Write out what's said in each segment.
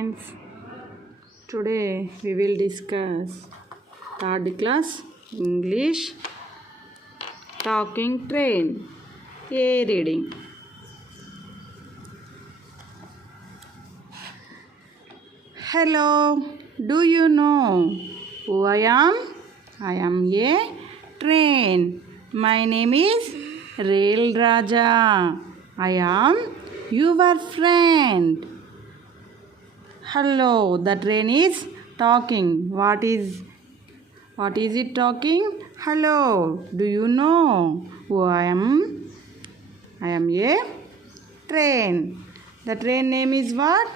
friends. Today we will discuss third class English talking train. A reading. Hello, do you know who I am? I am a train. My name is Rail Raja. I am your friend. Hello, the train is talking. What is it talking? Hello, do you know who I am? I am a train. The train name is what?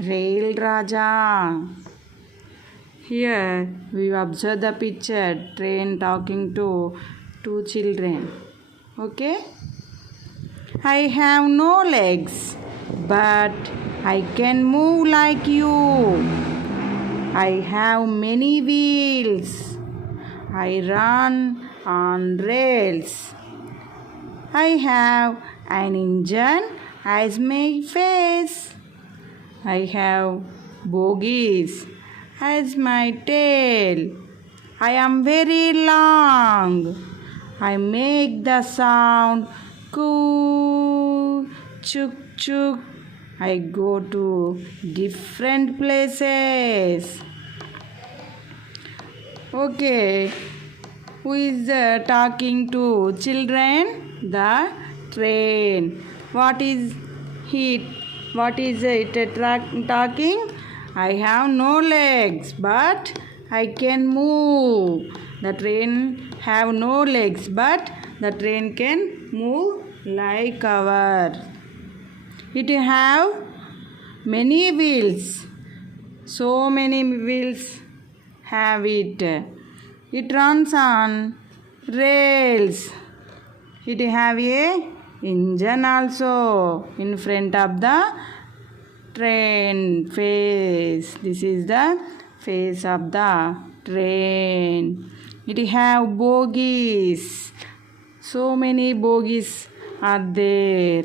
Rail Raja. Here we observe the picture, train talking to two children. Okay? I have no legs, but I can move like you. I have many wheels. I run on rails. I have an engine as my face. I have bogies as my tail. I am very long. I make the sound coo, chuk chuk. I go to different places. Okay, who is talking to children? The train. What is it talking? I have no legs, but I can move. The train have no legs, but the train can move like our. It have many wheels. So many wheels have it. It runs on rails. It have a engine also in front of the train face. This is the face of the train. It have bogies. So many bogies are there.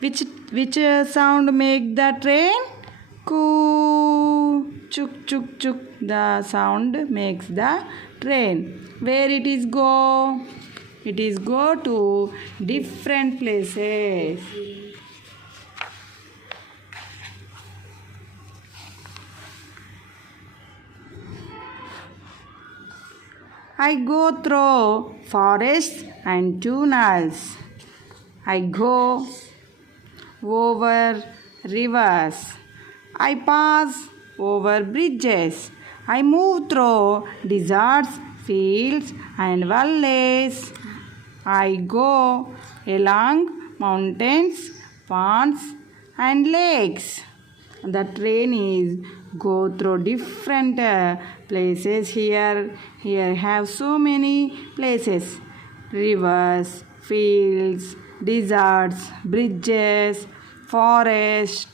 Which sound make the train? Coo, chuk chuk chuk. The sound makes the train. Where it is go? It is go to different places. I go through forests and tunnels. I go over rivers. I pass over bridges. I move through deserts, fields, and valleys. I go along mountains, ponds, and lakes. The train is go through different places here. Here have so many places: rivers, fields, deserts, bridges, forests,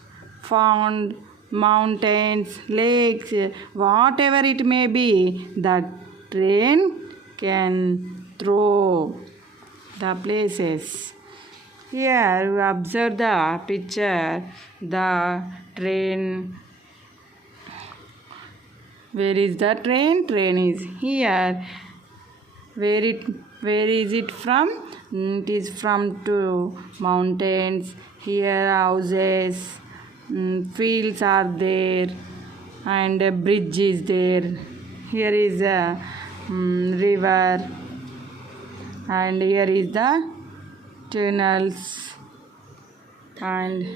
pond, mountains, lakes, whatever it may be, the train can throw the places. Here we observe the picture, the train. Where is the train? Train is here. Where is it from? It is from to mountains. Here houses, fields are there, and a bridge is there. Here is a river, and here is the tunnels, and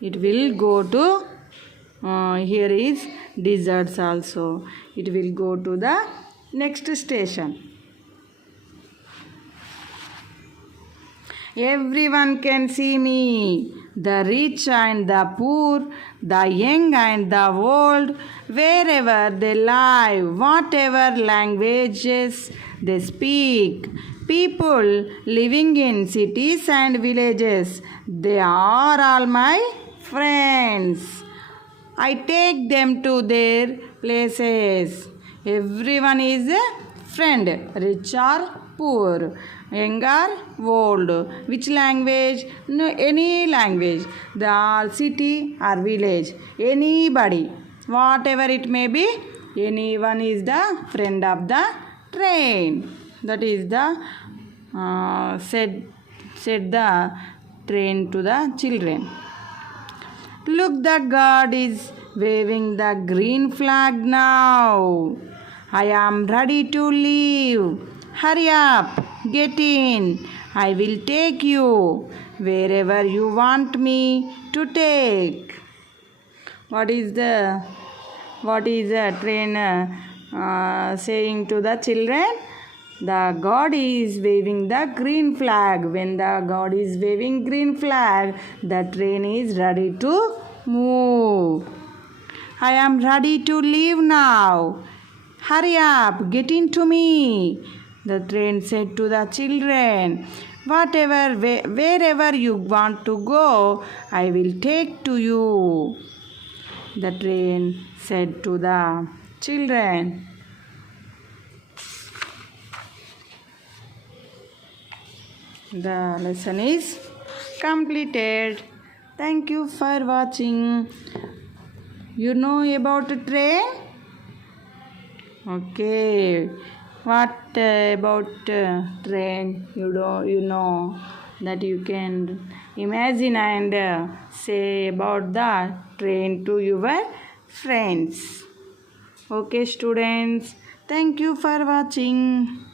it will go to here is deserts also. It will go to the next station. Everyone can see me, the rich and the poor, the young and the old, wherever they live, whatever languages they speak. People living in cities and villages, they are all my friends. I take them to their places. Everyone is a friend, rich or poor. young or old. Which language? No, any language. The city or village. Anybody. Whatever it may be, anyone is the friend of the train. That is the said the train to the children. Look, the God is waving the green flag now. I am ready to leave. Hurry up, get in. I will take you wherever you want me to take. What is the trainer saying to the children? The God is waving the green flag. When the God is waving green flag, the train is ready to move. I am ready to leave now. Hurry up, get into me. The train said to the children, wherever you want to go, I will take to you. The train said to the children. The lesson is completed. Thank you for watching. You know about a train? Okay. What about train? You know that you can imagine and say about the train to your friends. Okay, students. Thank you for watching.